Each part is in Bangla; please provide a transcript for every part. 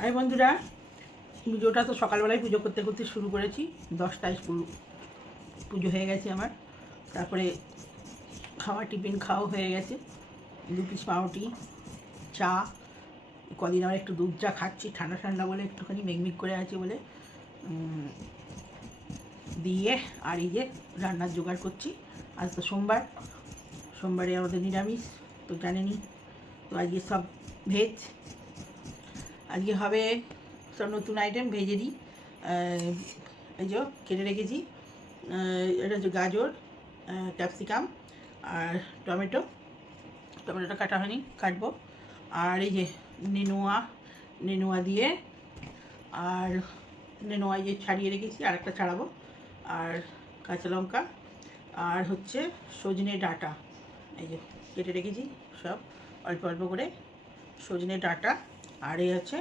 আরে বন্ধুরা, পুজোটা তো সকালবেলায় পুজো করতে করতে শুরু করেছি। 10টায় পুজো হয়ে গেছে আমার। তারপরে টিফিন খাওয়া হয়ে গেছে, 2 পিস পাউরুটি, চা। কদিন আবার একটু দুধ চা খাচ্ছি, ঠান্ডা ঠান্ডা বলে একটুখানি মেঘমেঘ করে আছে বলে দিয়ে। আর এই যে রান্নার জোগাড় করছি। আজ তো সোমবারে আমাদের নিরামিষ তো জানেনই। তো আজকে সব ভেজ। আজকে হবে সব নতুন আইটেম ভেজেরই। এই যে কেটে রেখেছি, এটা হচ্ছে গাজর, ক্যাপসিকাম আর টমেটোটা কাটা হয়নি, কাটবো। আর এই যে নেনুয়া দিয়ে, আর নেনুয়া যে ছাড়িয়ে রেখেছি, আর একটা ছাড়াবো। আর কাঁচা লঙ্কা, আর হচ্ছে সজনে ডাঁটা, এই যে কেটে রেখেছি সব অল্প অল্প করে সজনে ডাঁটা। আর এই হচ্ছে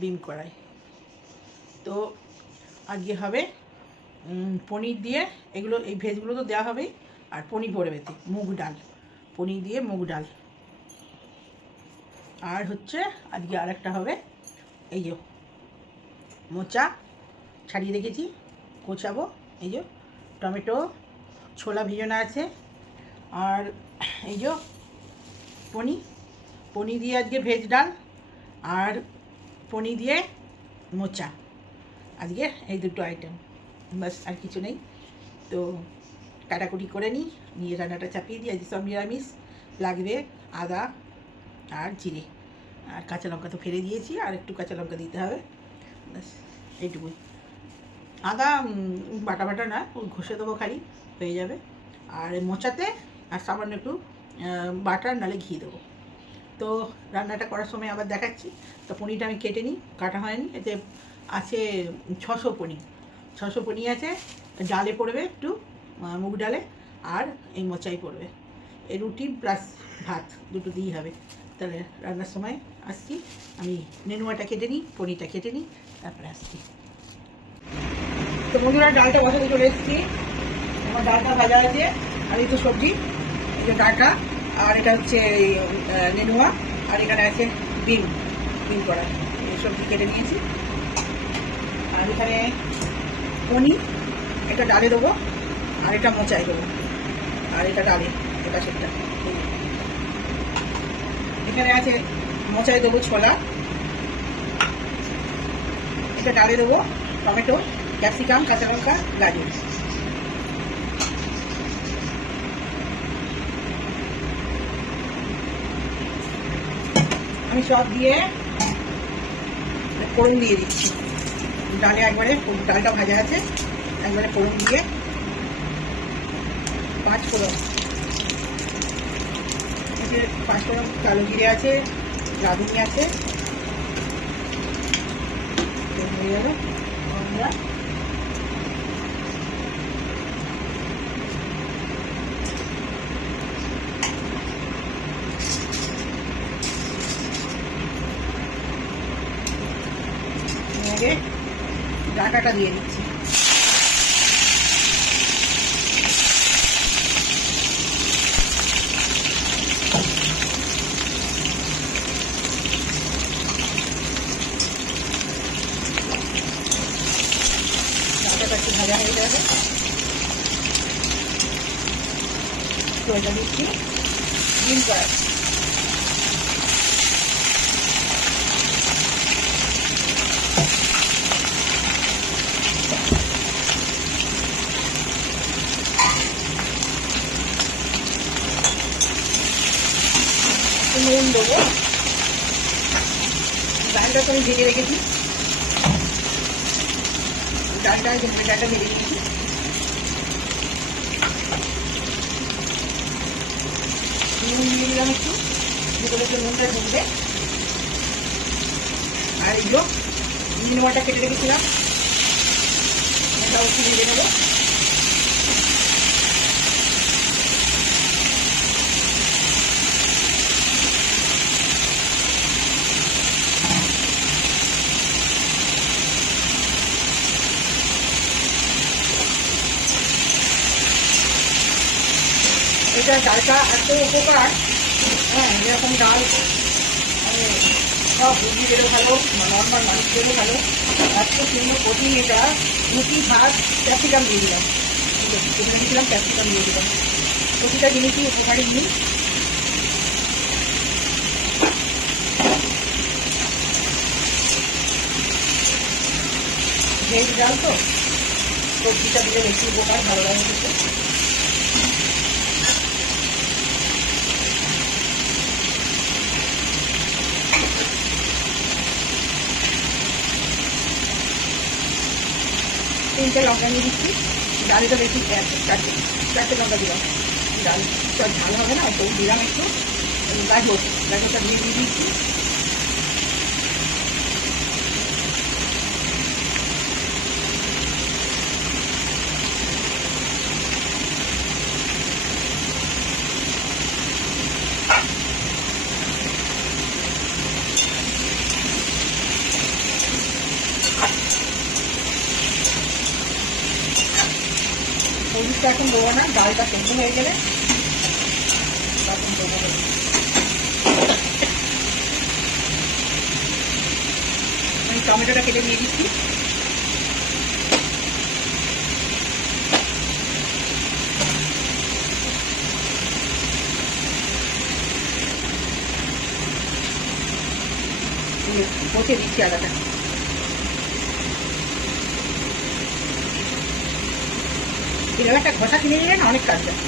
বিম কড়াই। তো আজকে হবে পনির দিয়ে, এগুলো এই ভেজগুলো তো দেওয়া হবেই। আর পনির পড়বে, মুগ ডাল, পনির দিয়ে মুগ ডাল। আর হচ্ছে আজকে আর একটা হবে, এই যে মোচা ছাড়িয়ে রেখেছি, কোচাবো। এই যে টমেটো, ছোলা ভিজানো আছে। আর এই যে পনির দিয়ে আজকে ভেজ ডাল, আর পনির দিয়ে মোচা। আজকে এই দুটো আইটেম, বাস, আর কিছু নেই। তো কাটাকুটি করে নিয়ে রান্নাটা চাপিয়ে দিই। আজকে সব নিরামিষ। লাগবে আদা আর জিরে, আর কাঁচা লঙ্কা তো ফেলে দিয়েছি, আর একটু কাঁচা লঙ্কা দিতে হবে, ব্যাস এইটুকুই। আদা বাটা না, ঘষে দেবো, খালি হয়ে যাবে। আর মোচাতে আর সামান্য একটু বাটার নালে ঘি দেবো। তো রান্নাটা করার সময় আবার দেখাচ্ছি। তো পনিরটা আমি কেটে নিই, কাটা হয়নি। এতে আছে 600 পনির আছে। ডালে পড়বে একটু, মুগ ডালে, আর এই মোচাই পড়বে। এই রুটি প্লাস ভাত দুটো দিয়েই হবে। তাহলে রান্নার সময় আসছি, আমি নেনুয়াটা কেটে নিই, পনিরটা কেটে নিই, তারপরে আসছি। তো বন্ধুরা, ডালটা বসাতে চলে এসেছি। আমার ডালটা ভাজা আছে, আর এই তো সবজি, এই যে ডালটা, আর এটা হচ্ছে নেনুয়া, আর এখানে আছে বিম করা। এই সবজি কেটে নিয়েছি। আর এখানে পনির, এটা ডালে দেবো, আর এটা মোচায় দেবো, আর এটা ডালে, এটা সেটা। এখানে আছে মোচায় দেবো ছোলা, এটা ডালে দেবো টমেটো, ক্যাপসিকাম, কাঁচা লঙ্কা, গাজর। আমি সব দিয়ে ফোড়ন দিয়ে দিচ্ছি ডালে। একবারে ডালটা ভাজা আছে, একবারে ফোড়ন দিয়ে, 5 ফোড়ন, কালো জিরে আছে, রাঁধুনি আছে, হয়ে যাবে। আগে ডাঁটাটা দিয়ে দিচ্ছি। ডাঁটাটা একটু ভাজা হয়ে যাবে, তো এটা দিচ্ছি ডিম করা। নুন দেবো, ডালটা তো আমি ভেজে রেখেছি, ডালটা ভেজে রেখেছি। নুন দিয়ে দিলাম একটু, ভিতরে একটু নুনটা ঢুকবে। আর এগুলো নেনুয়াটা কেটে রেখেছিলাম, এটাও একটু ভেজে নেবো। এটা ডালটা এত উপকার, হ্যাঁ, যেরকম ডাল সব বুদ্ধিদেরও ভালো, নর্মাল মানুষদেরও ভালো। এত সুন্দর প্রোটিন এটা। রুটি, ভাত, ক্যাপসিকাম দিয়ে দিলাম, এখানে দিয়েছিলাম ক্যাপসিকাম দিয়ে দিলাম। প্রতিটা জিনিসই উপকারী জিনিস। ভেজ ডাল তো সবজিটা দিলে বেশি উপকার, ভালো লাগে খেতে। তিনটে লঙ্কা নিয়ে দিচ্ছি। ডালটা বেশি চারটে লঙ্কা দিলাম। ডালটা ঝাল হবে না, তো দিলাম একটু। গাজরটা দিয়ে দিচ্ছি। হলুদটা এখন দেবো না, ডালটা সেদ্ধ হয়ে গেলে তখন দেবো। আমি টমেটোটা কেটে দিয়ে দিচ্ছি। বসে দিচ্ছি আদাটা। এরকম একটা ঘষা কিনে নিলে না অনেক কাজ যায়।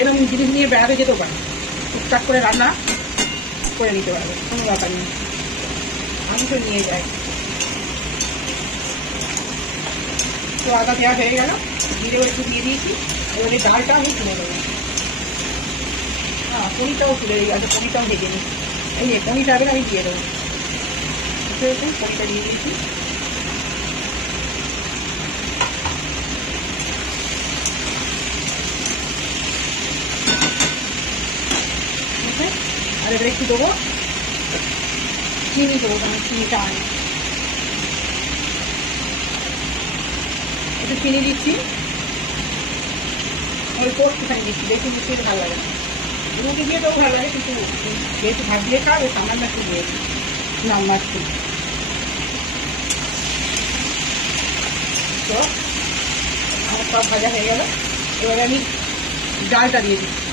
এরকম জিনিস নিয়ে বেড়াতে যেতেও পারে, টুকটাক করে রান্না করে দিতে পারবে, কোনো ব্যাপার নেই। আমি তো নিয়ে যাই। তো আদা দেওয়া হয়ে গেল, জিরেও একটু দিয়ে দিয়েছি। এবারে ডালটা আমি তুলে দেবো। হ্যাঁ, পনিরটাও তুলে দিই। আচ্ছা, পনিরটাও ভেজে নিই। এই যে পনিরটা আগে আমি দিয়ে দেবো। পনিরটা দিয়ে দিয়েছি। আর এবারে একটু দেবো চিনি, দেবো আমি চিনিটা আনি। একটু চিনি দিচ্ছি, অল্প একটুখানি দিচ্ছি, বেশি মিষ্টি ভালো লাগে না। রুটি দিয়ে তো ভালো লাগে, কিন্তু বেশি ভাত দিয়ে খাওয়া ওই সামান্য একটু দিয়েছি নাম মাছটি। তো আমার সব ভাজা হয়ে গেল। এবারে আমি ডালটা দিয়ে দিচ্ছি।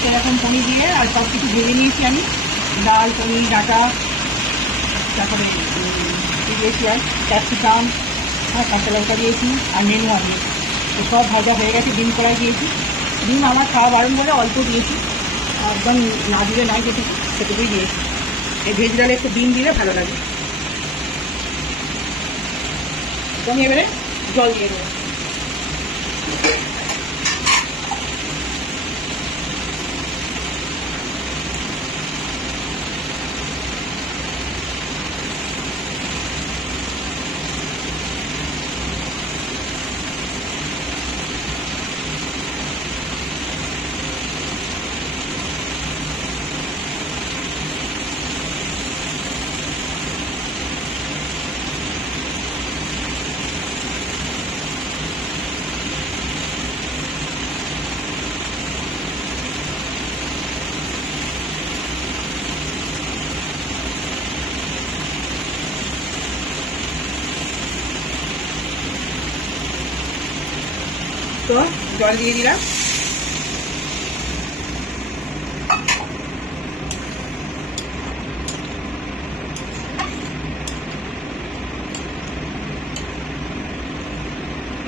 সেরকম পনির দিয়ে আর সব কিছু ভেজে নিয়েছি আমি। ডাল, পনির, ডাঁটা, তারপরে দিয়েছি আর ক্যাপসিকাম, কাঁচা লঙ্কা দিয়েছি আর নেনুয়া দিয়েছি। তো সব ভাজা হয়ে গেছে। ডিম কড়াই দিয়েছি। ডিম আমার খাওয়া বারণ বলে অল্প দিয়েছি, একদম না দিলে নাই যেটুকু সেটুকুই দিয়েছি। এই ভেজ ডালে একটু ডিম দিলে ভালো লাগে। তো আমি এবারে জল দিয়ে দেবো। তো জল দিয়ে দিলাম।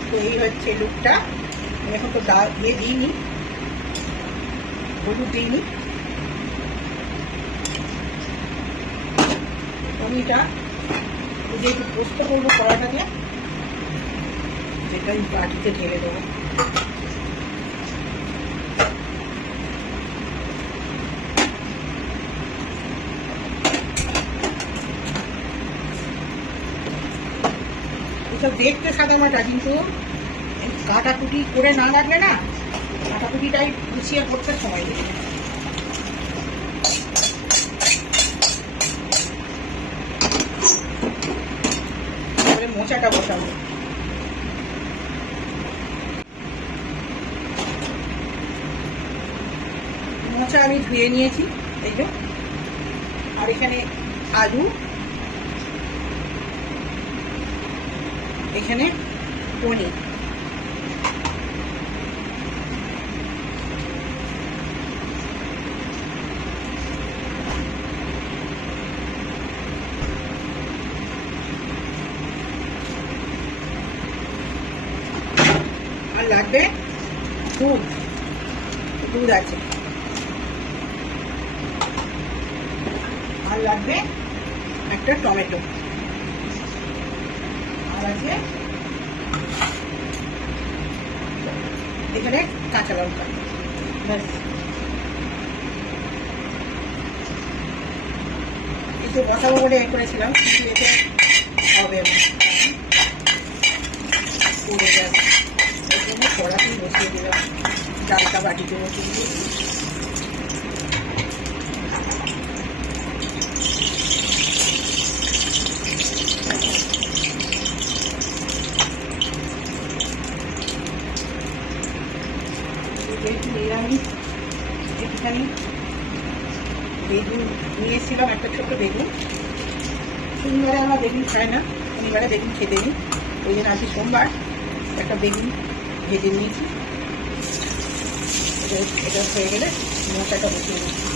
তো এই হচ্ছে লুকটা। এখন তো ডাল দিয়ে দিইনি, হলুদ দিইনি। পনিরটা যেহেতু পোস্ত করবো কড়াটাকে, যেটা আমি বাটিতে ঢেলে দেবো। এসব দেখতে সাদামাটা, কিন্তু কাটাকুটি করে না রাখলে না, কাটাকুটিটাই গুছিয়ে করতে সময় লেগে যায়। মোচাটা বসাবো। মোচা আমি ধুয়ে নিয়েছি, এই যে। আর এখানে আলু, এখানে পনির। আর লাগবে দুধ, দুধ আছে। আর লাগবে একটা টমেটো, আর আছে এখানে কাঁচা লঙ্কা। ব্যাস, কিছু বসাবো বলে এ করেছিলাম, কিছু এতে হবে না, পুড়ে যাবে। ওই জন্য কড়াতেই বসিয়ে দিলাম, ডালটা বাটিতে বসিয়ে দিই। যেহেতু নিরামিষ, একটুখানি বেগুন নিয়েছিলাম, একটা ছোট্ট বেগুন। শনিবারে আমরা বেগুন খাই না, শনিবারে বেগুন খেতে নিই, ওই জন্য আজকে সোমবার একটা বেগুন ভেজে নিয়েছি। এটা হয়ে গেলে মোচাটা বসিয়ে দিচ্ছি।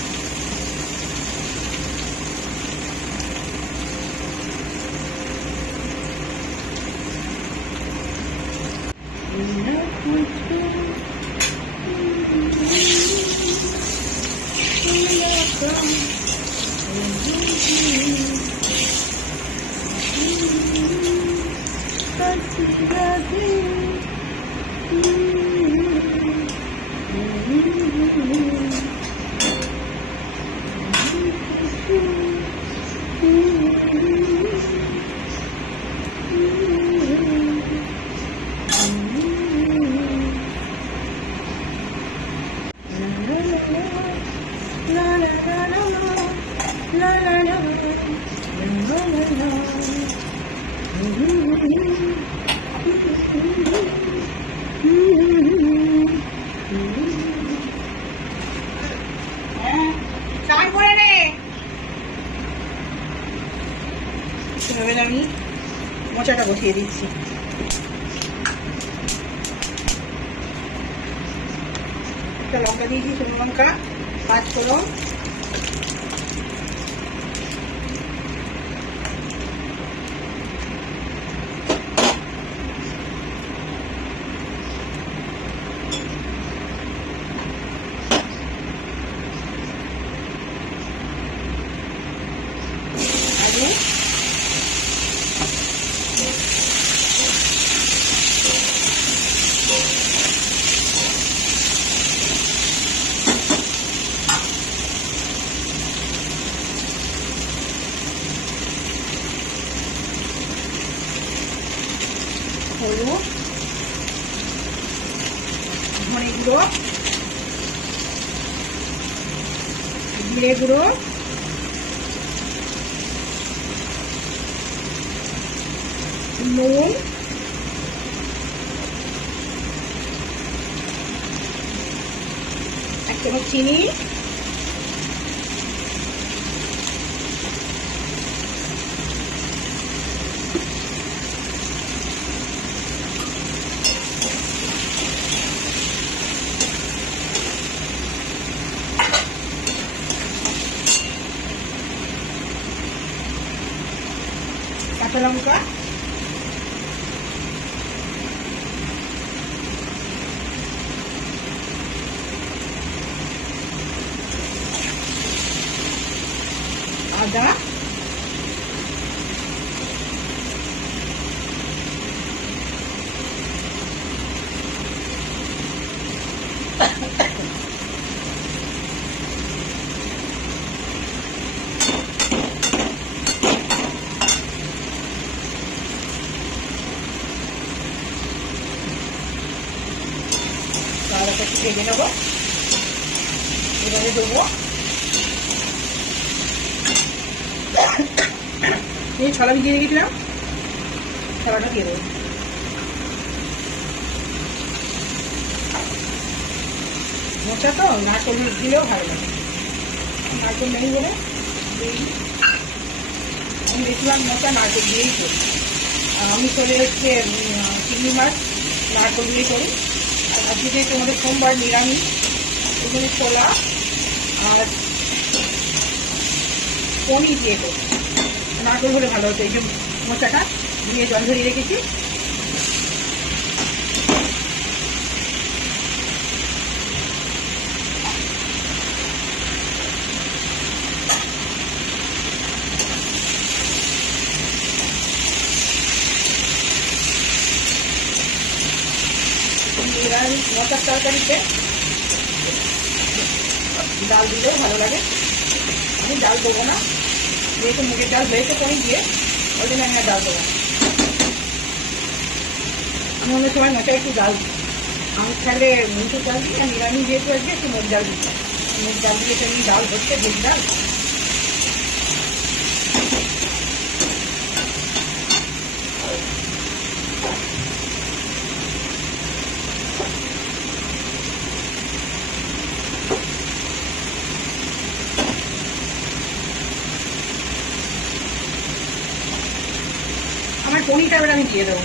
এভাবে আমি মোচাটা বসিয়ে দিচ্ছি। একটা লঙ্কা দিয়েছি, শুকনো লঙ্কা, 5 ফোড়ন, আলু, হলুদ, ধনে গুঁড়ো, জিরে গুঁড়ো, নুন, এক চামচ চিনি, কাঁচা লঙ্কা, আদা, একটু ভেজে নেবো। এবারে দেবো এই ছলা ভিজিয়ে রেখেছিলাম, মশলাটা দিয়ে দেবো। মোচা তো নারকেল দিলেও ভালো লাগে, নারকেল নেই বলে আমি বেশিরভাগ মোচা নারকেল দিয়েই করি। আর আমি চলে হচ্ছে চিংড়ি মাছ নারকেল দিয়েই করি। আর আজকে যে তোমাদের সোমবার নিরামিষ, ওখানে ছোলা আর পনির দিয়ে করি। নারকেল হলে ভালো হতো। এই যে মোচাটা দিয়ে জল ধরিয়ে রেখেছি। মোচার তরকারিতে ডাল দিলেও ভালো লাগে। আমি ডাল দেবো না, যেহেতু মুগের ডাল হয়েছে পনির দিয়ে, ওই জন্য আমি আর ডাল দেবো না। আমি অন্য সময় মোচা একটু ডাল দিই, আমি খেলে মুসুর ডাল দিই, আর নিরামিষ যেহেতু আসবে একটু মুগ ডাল দিই। মুগ ডাল দিয়ে তো এমনি ডাল হচ্ছে ভেজ ডাল। আমার পনিরটা এবার আমি দিয়ে দেবো।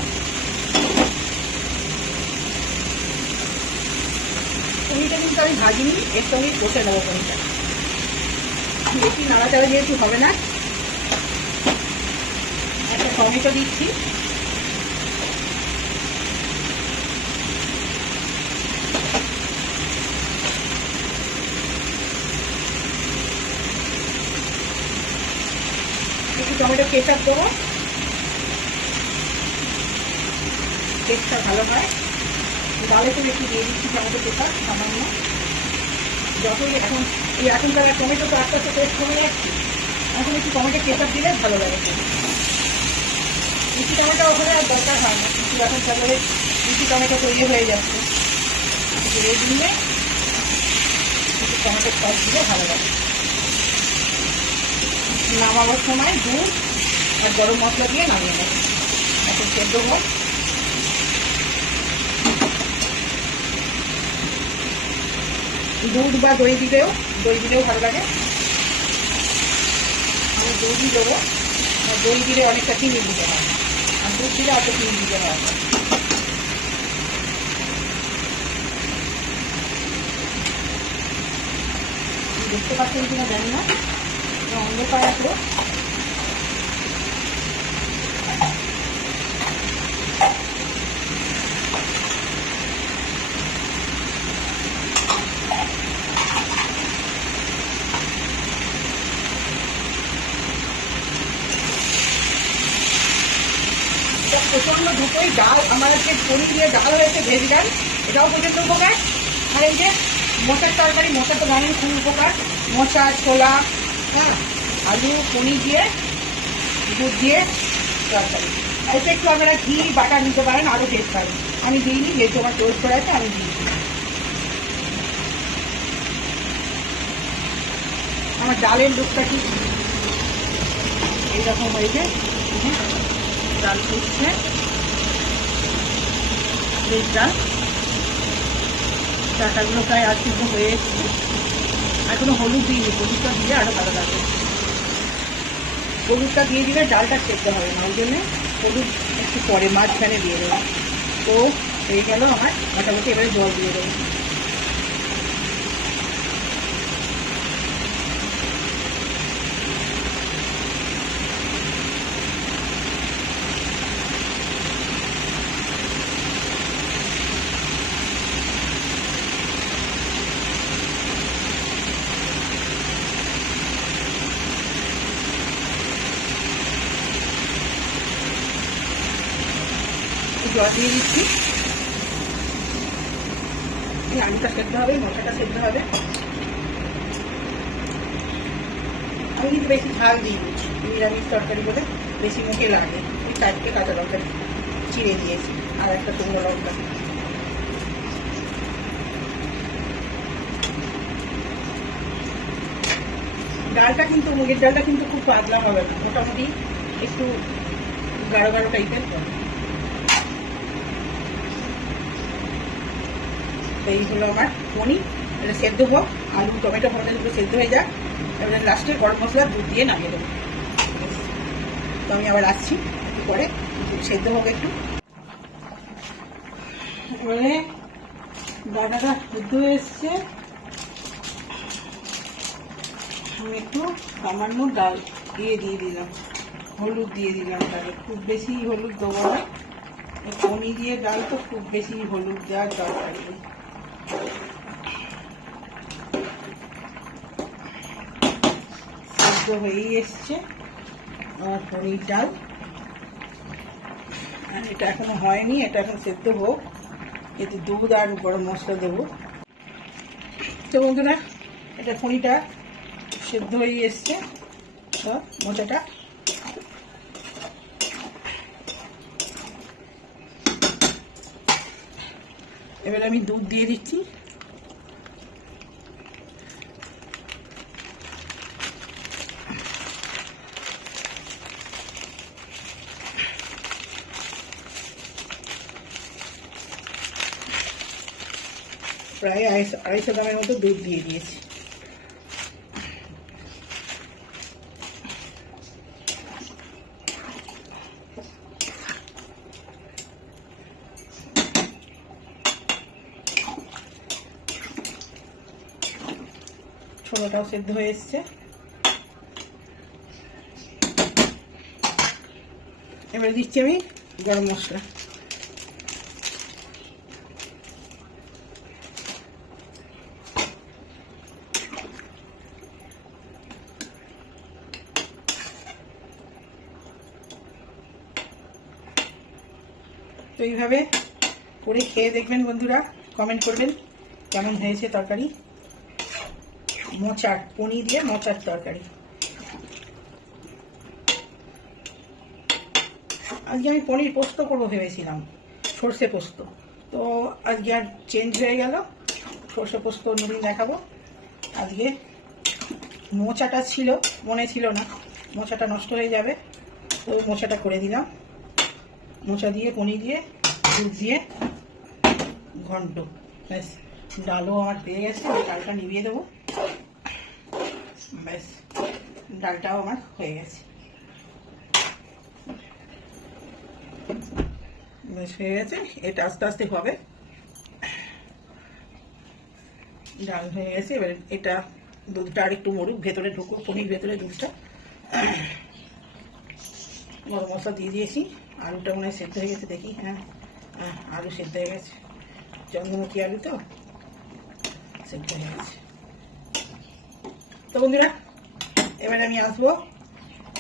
পনিরটা কিন্তু আমি ভাজিনি, এর সঙ্গে কষে দেবো পনিরটা। বেশি নাড়াচাড়া যেহেতু হবে না, একটা টমেটো দিচ্ছি। একটু টমেটো কেচাপ দেবো, টেস্টটা ভালো হয়। ডালে তো একটু দিয়ে দিচ্ছি টমেটো কেচাপ সামান্য। যতই এখনকার টমেটো তো আস্তে আস্তে টেস্ট কমে যাচ্ছে, এখন একটু টমেটো কেচাপ দিলে ভালো লাগে। বেশি টমেটো ওখানে আর দরকার হয় না, কিন্তু এখন তারপরে বেশি টমেটো তৈরি হয়ে যাচ্ছে। এই দিয়ে একটু টমেটো সস দিলে ভালো লাগে। নামাবার সময় দুধ আর গরম মশলা দিয়ে নামিয়ে নেব। এখন সেদ্ধ হোক। দুধ বা দই দিলেও ভালো লাগে। আমি দই দেবো, দই দিলে অনেকটা চিনি দিতে হয়, আর দুধ দিলে অত চিনি দিতে হয়। দেখতে পাচ্ছেন কিনা জানি না, অন্ধকার আসলো। প্রচন্ড দুটোই ডাল, আমার আজকে পনির দিয়ে ডাল হয়েছে ভেজ ডাল, এটাও প্রচন্ড উপকার। আর এই যে মোচার তরকারি, মোচা তো জানেন খুব উপকার। মোচা, ছোলা, হ্যাঁ, আলু, পনির দিয়ে দুধ দিয়ে তরকারি। এতে একটু আপনারা ঘি বাটার দিতে পারেন, আরও টেস্ট পাবেন। আমি দিইনি, যেহেতু আমার টোস্ট করে আছে আমি দিই। আমার ডালের লুকটা ঠিক এইরকম হয়েছে। ডাল ফুটছে, বেশ ডাল। ডাটাগুলো প্রায় আর সিদ্ধ হয়ে এসছে। এখনো হলুদ দিইনি, হলুদটা দিলে আরও ভালো লাগবে। হলুদটা দিয়ে দিলে ডালটা সেদ্ধ হবে না, ওই জন্যে হলুদ একটু পরে মাঝখানে দিয়ে দেবো। তো হয়ে গেল আমার মোটামুটি। এবারে জল দিয়ে দেবো। জল দিয়ে দিচ্ছি। এই আলুটা সেদ্ধ হবে, মশলাটা সেদ্ধ হবে। আমি কিন্তু বেশি ঝাল দিই, নিরামিষ তরকারি বলে বেশি মুখে লাগে। ওই 4টে কাঁচা লঙ্কা চিড়ে দিয়েছি, আর একটা শুকনো লঙ্কা। ডালটা কিন্তু, মুগের ডালটা কিন্তু খুব পাতলা হবে না, মোটামুটি একটু গাঢ় গাঢ় টাইপের হবে। এই হলো আমার পনির। এটা সেদ্ধ হোক, আলু টমেটো ফমেটো দুটো সেদ্ধ হয়ে যাক, এবারে লাস্টে গরম মশলা দুধ দিয়ে নামিয়ে দেবো। তো আমি আবার আসছি একটু পরে, সেদ্ধ হোক একটু। এবারে ডাটাটা সেদ্ধ হয়ে এসছে, আমি একটু সামান্য ডাল দিয়ে দিলাম, হলুদ দিয়ে দিলাম ডালে, খুব বেশি হলুদ দেবো না, পনির দিয়ে ডাল তো খুব বেশি হলুদ দেওয়ার দরকার নেই। সেদ্ধ হয়েই এসছে আমার পনির ডাল, আর এটা এখনো হয়নি, এটা এখন সেদ্ধ হোক, এতে দুধ আর গরম মশলা দেবো। তো বন্ধুরা, এটা পনিরটা সেদ্ধ হয়ে এসছে, সব মোচাটা এবার আমি দুধ দিয়ে দিচ্ছি। প্রায় 250 গ্রামের মতো দুধ দিয়ে দিয়েছি। ছোলাটাও সেদ্ধ হয়ে এসছে, এবারে দিচ্ছি আমি গরম মশলা। তো এইভাবে করে খেয়ে দেখবেন বন্ধুরা, কমেন্ট করবেন কেমন হয়েছে তরকারি। মোচার পনির দিয়ে মোচার তরকারি। আজকে আমি পনির পোস্ত করবো ভেবেছিলাম, সর্ষে পোস্ত, তো আজকে আর চেঞ্জ হয়ে গেল, সর্ষে পোস্ত অন্যদিন দেখাবো। আজকে মোচাটা ছিল, মনে ছিল না, মোচাটা নষ্ট হয়ে যাবে, তো মোচাটা করে দিলাম। মোচা দিয়ে পনির দিয়ে দুধ দিয়ে ঘন্ট, ব্যাস। ডালও আমার পেয়ে গেছে, ডালটা নিভিয়ে দেবো, ব্যাস। ডালটাও আমার হয়ে গেছে, বেশ হয়ে গেছে। এটা আস্তে আস্তে হবে, ডাল হয়ে গেছে। এবার এটা দুধটা আর একটু মরুক, ভেতরে ঢুকুক পনির ভেতরে দুধটা। গরম মশলা দিয়ে দিয়েছি, আলুটা মনে হয় সেদ্ধ হয়ে গেছে, দেখি। হ্যাঁ হ্যাঁ, আলু সেদ্ধ হয়ে গেছে, চন্দ্রমুখী আলু তো সেদ্ধ হয়ে গেছে। তো বন্ধুরা, এবার আমি আসবো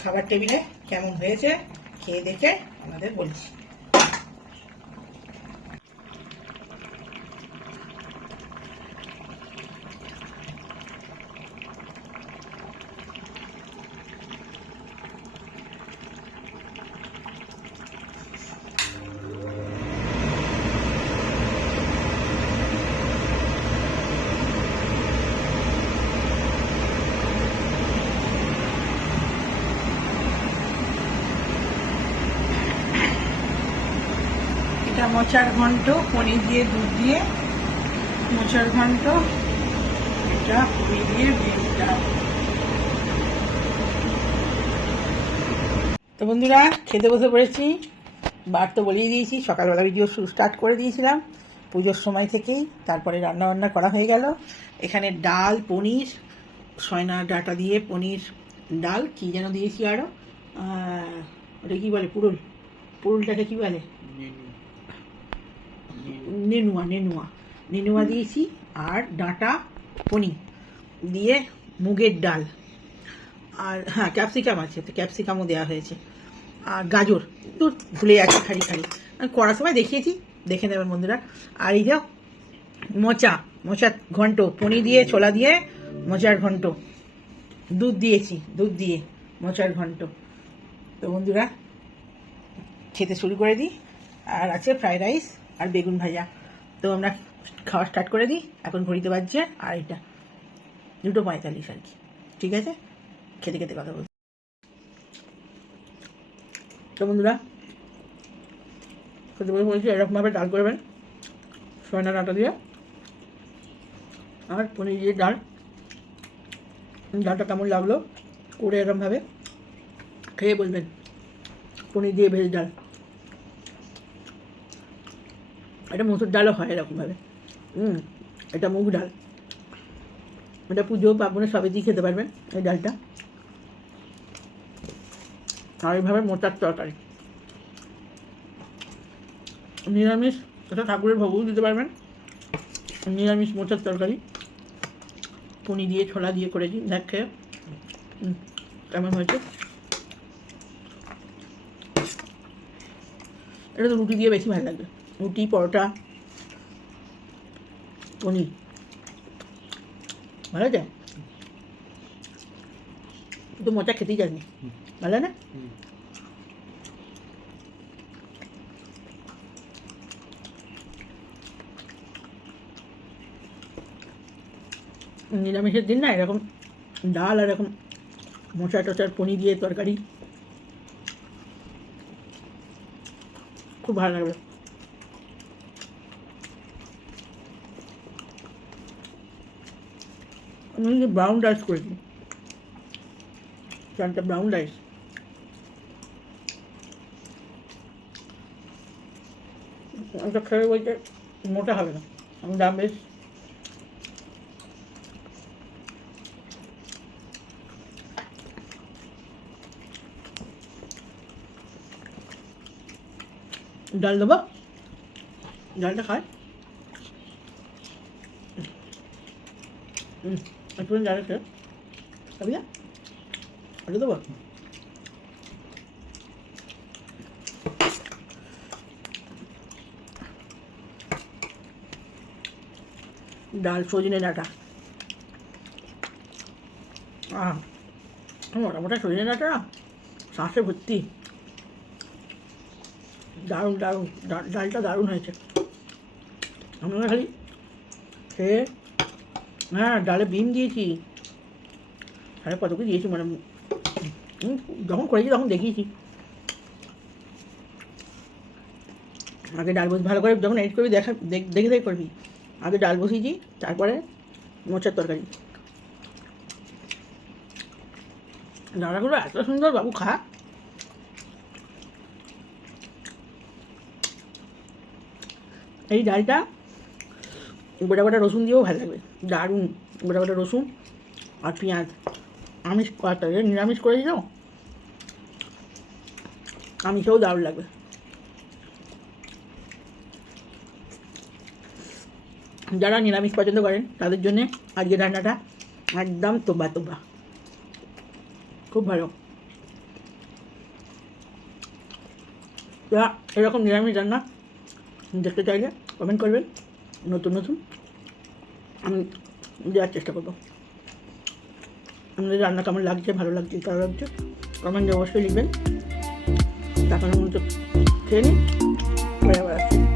খাবার টেবিলে, কেমন হয়েছে খেয়ে দেখে আমাদের বলছি। এটা মোচার ঘন্ট, পনির দিয়ে দুধ দিয়ে মোচার ঘন্ট, এটা পনির দিয়ে ভেজটা। তো বন্ধুরা, খেতে বসে পড়েছি। বার তো বলেই দিয়েছি, সকালবেলা ভিডিও স্টার্ট করে দিয়েছিলাম পুজোর সময় থেকেই, তারপরে রান্নাবান্না করা হয়ে গেল। এখানে ডাল, পনির, সয়না ডাটা দিয়ে পনির ডাল, কী যেন দিয়েছি আরও, ওটা কী বলে, পুরুলটাকে কী বলে, নেনুয়া দিয়েছি, আর ডাঁটা পনির দিয়ে মুগের ডাল, আর হ্যাঁ ক্যাপসিকাম আছে, তো ক্যাপসিকামও দেওয়া হয়েছে, আর গাজর একটু ভুলে যাচ্ছি খালি আমি করার সময় দেখিয়েছি, দেখে নেবেন বন্ধুরা। আর এই যে মোচার ঘন্ট, পনির দিয়ে ছোলা দিয়ে মোচার ঘন্ট, দুধ দিয়েছি, দুধ দিয়ে মোচার ঘন্ট। তো বন্ধুরা, খেতে শুরু করে দিই। আর আছে ফ্রাইড রাইস আর বেগুন ভাজা। তো আমরা খাওয়া স্টার্ট করে দিই। এখন ঘড়িতে বাজছে 2:30, 2:45 আর কি। ঠিক আছে, খেতে খেতে কথা বলছি। তো বন্ধুরা, খেতে বলছি এরকমভাবে ডাল করবেন, সয়না ডাঁটা দিয়ে আর পনির দিয়ে ডাল, ডালটা কেমন লাগলো করে এরকমভাবে খেয়ে বলবেন। পনির দিয়ে ভেজ ডাল, এটা মসুর ডালও হয় এরকমভাবে। এটা মুগ ডাল, এটা পুজো পার্বণে সবে দিয়ে খেতে পারবেন এই ডালটা। আর এইভাবে মোচার তরকারি, নিরামিষ এটা ঠাকুরের ভোগও দিতে পারবেন। নিরামিষ মোচার তরকারি পনির দিয়ে ছোলা দিয়ে করেছি, দেখ খেয়ে কেমন হয়েছে। এটা তো রুটি দিয়ে বেশি ভালো লাগবে, রুটি পরোটা পনির ভালো আছে। তো মোচা খেতেই যাসনি, ভালো না? নিরামিষের দিন না এরকম ডাল আর এরকম মোচা টোচার পনির দিয়ে তরকারি খুব ভালো লাগবে। আমি ব্রাউন রাইস করেছি, চারটা ব্রাউন রাইস। ওটা খেয়ে বলতে মোটা হবে না, আমি দাম বেশ। ডাল দেবো, ডালটা খায় একটু ডাল খেয়ে খাবি না, ওটা দেবো। ডাল সজনে ডাঁটা, মোটামোটা সজনে ডাঁটা না শ্বাসে ভর্তি, দারুণ দারুণ, ডালটা দারুণ হয়েছে। আমরা খালি খেয়ে, হ্যাঁ ডালে বিন দিয়েছি, আরে কত কি দিয়েছি মানে যখন করেছি তখন দেখিয়েছি। আগে ডাল বসি ভালো করে, যখন এডিট করবি দেখে দেখে করবি। আগে ডাল বসিয়েছি, তারপরে মোচার তরকারি। ডালাগুলো এত সুন্দর বাবু, খা। এই ডালটা গোটা গোটা রসুন দিয়েও ভালো লাগবে, দারুণ। গোটা গোটা রসুন আর পেঁয়াজ, আমিষ করাটা নিরামিষ করে দিও, আমিষেও দারুণ লাগবে। যারা নিরামিষ পছন্দ করেন তাদের জন্যে আজকে রান্নাটা একদম তোবা তোবা, খুব ভালো। এরকম নিরামিষ রান্না দেখতে চাইলে কমেন্ট করবেন, নতুন নতুন আমি দেওয়ার চেষ্টা করবো। আমাদের রান্না কেমন লাগছে, ভালো লাগছে, খারাপ লাগছে, কমেন্টে অবশ্যই লিখবেন। তারপরে মতো খেয়ে নিন, পরে আবার আসছি।